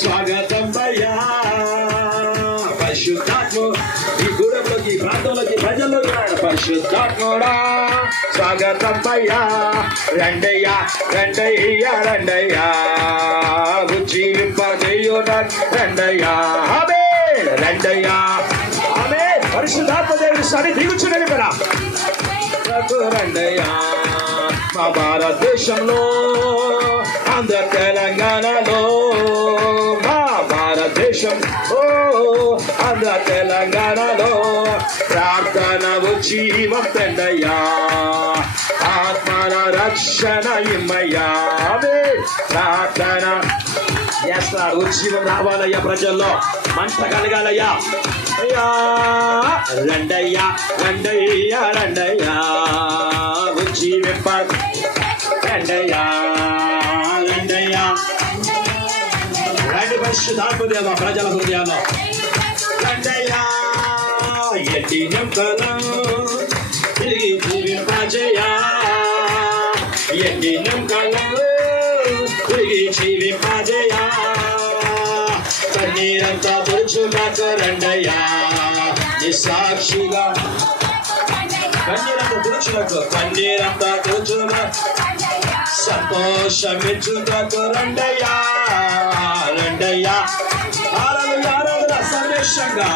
స్వాగతం భయ్యా పరిశుద్ధాత్మ ఈ గూడెంలోకి ప్రాంతంలోకి ప్రజల్లోకి పరిశుద్ధాత్ముడా స్వాగతం భయ్యా రండయ్యా రండయ్యా రండయ్యా రండయ్యా ఆమె రండయ్యా ఆమె పరిశుద్ధాత్మ దేవుడి సరి దిగుచున్నది కదా రండయ్యా మా భారతదేశంలో ఆంధ్ర తెలంగాణలో మా భారతదేశం ఆంధ్ర తెలంగాణలో ప్రార్థన ఉజ్జీవం తండయ్యా ఆత్మల రక్షణ ఇమ్మయ్యా ప్రార్థన చేస్తారు ఉజ్జీవం రావాలయ్యా ప్రజల్లో మంట కలగాలయ్యా అయ్యా రండయ్యా రండయ్యా రండయ్యా ఉజ్జీవింప రండయ్యా రండయ్యా రండి పరిశుద్ధాత్మదేవ ప్రజల హృదయాల్లో రండయ్యా ఎట్టి నమ్మకం తిరిగి జీవింపజేయా ఎట్టి నమ్మకం తిరిగి జీవింపజేయా కన్నీరంతా తుడుచున్నాక రండయ్యా నిస్సాక్షిగా కన్నీరంతా తుడుచున్నాక కన్నీరంతా తుడుచున్నా సంతోషమిచ్చుటకు రండయ్యా రండయ్యా ఆరాధన సందేశంగా